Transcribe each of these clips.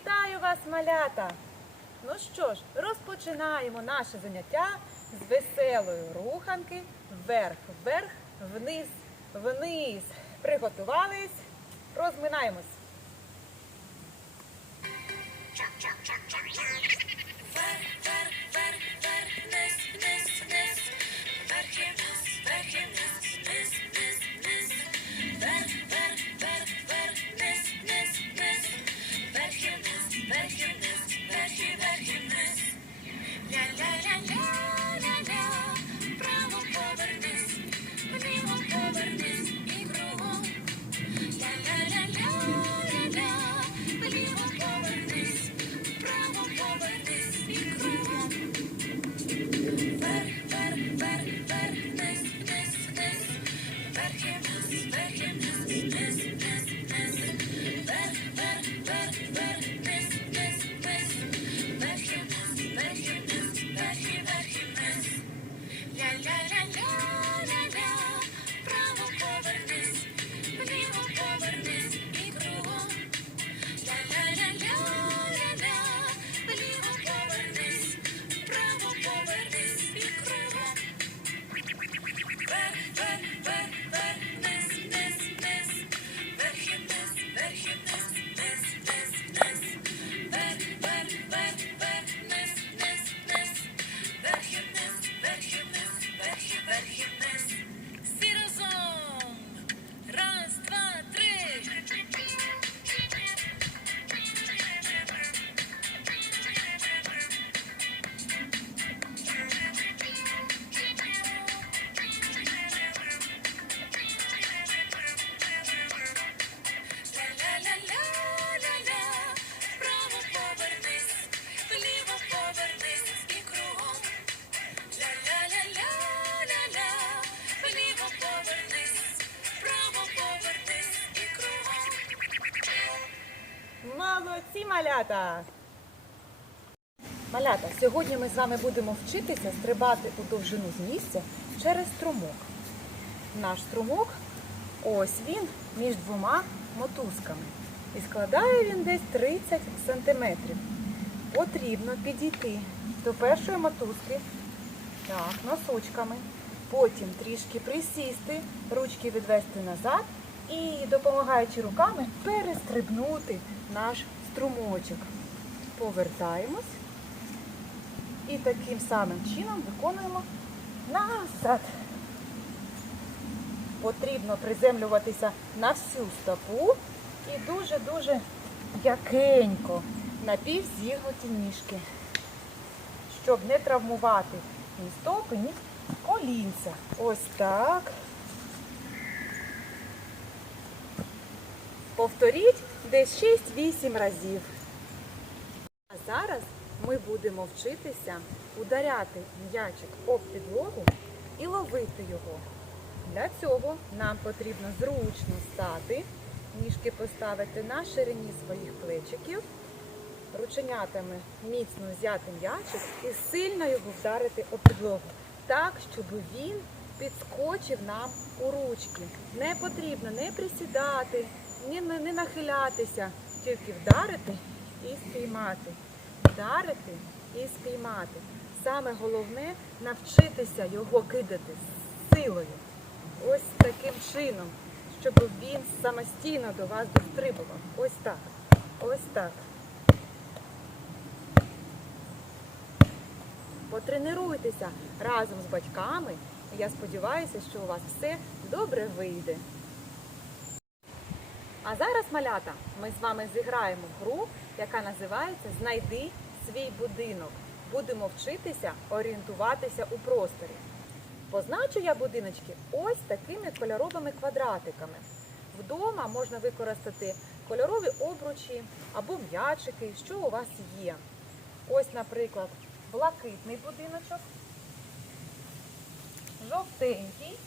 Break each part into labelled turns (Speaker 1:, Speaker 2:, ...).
Speaker 1: Вітаю вас, малята! Ну що ж, розпочинаємо наше заняття з веселої руханки вверх, вверх, вниз, вниз. Приготувались, розминаємось.
Speaker 2: Право
Speaker 1: Молодці, малята! Малята, сьогодні ми з вами будемо вчитися стрибати у довжину з місця через струмок. Наш струмок, ось він між двома мотузками. І складає він десь 30 сантиметрів. Потрібно підійти до першої мотузки, так, носочками. Потім трішки присісти, ручки відвести назад і, допомагаючи руками, перестрибнути наш струмочок. Повертаємось і таким самим чином виконуємо назад. Потрібно приземлюватися на всю стопу і дуже-дуже м'якенько напівзігнуті ніжки, щоб не травмувати ні стопи, ні колінця. Ось так. Повторіть десь 6-8 разів. А зараз ми будемо вчитися ударяти м'ячик об підлогу і ловити його. Для цього нам потрібно зручно стати, ніжки поставити на ширині своїх плечиків, рученятами міцно взяти м'ячик і сильно його вдарити об підлогу, так, щоб він підскочив нам у ручки. Не потрібно не присідати, не, не нахилятися, тільки вдарити і спіймати. Вдарити і спіймати. Саме головне навчитися його кидати силою. Ось таким чином, щоб він самостійно до вас дострибував. Ось так. Ось так. Потренуйтеся разом з батьками. Я сподіваюся, що у вас все добре вийде. А зараз, малята, ми з вами зіграємо гру, яка називається Знайди свій будинок. Будемо вчитися орієнтуватися у просторі. Позначу я будиночки ось такими кольоровими квадратиками. Вдома можна використати кольорові обручі або м'ячики, що у вас є. Ось, наприклад, блакитний будиночок, жовтенький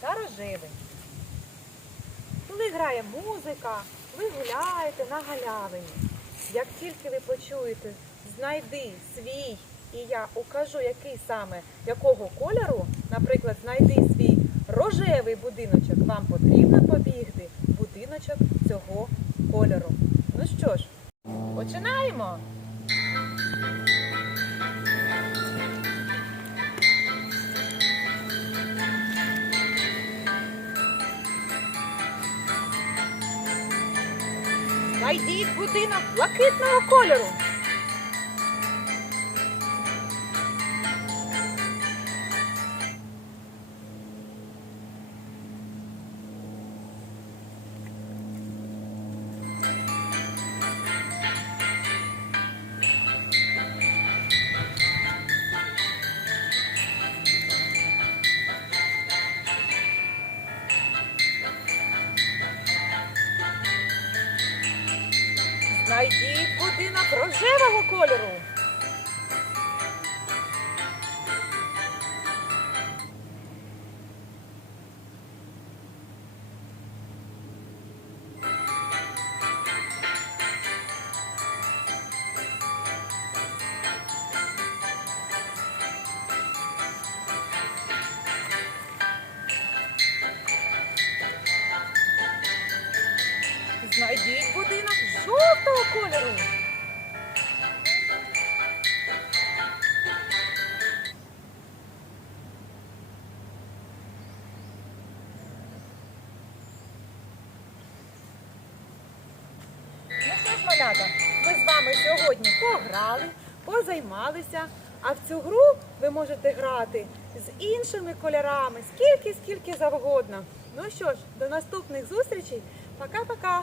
Speaker 1: та рожевий. Грає музика, ви гуляєте на галявині. Як тільки ви почуєте, знайди свій, і я укажу, який саме, якого кольору, наприклад, знайди свій рожевий будиночок, вам потрібно побігти будиночок цього кольору. Ну що ж, починаємо. Найдіть будинок блакитного кольору. Будинок рожевого кольору. Знайдіть будинок жовтого кольору. Ну малята, ми з вами сьогодні пограли, позаймалися, а в цю гру ви можете грати з іншими кольорами, скільки, скільки завгодно. Ну що ж, до наступних зустрічей. Пока-пока.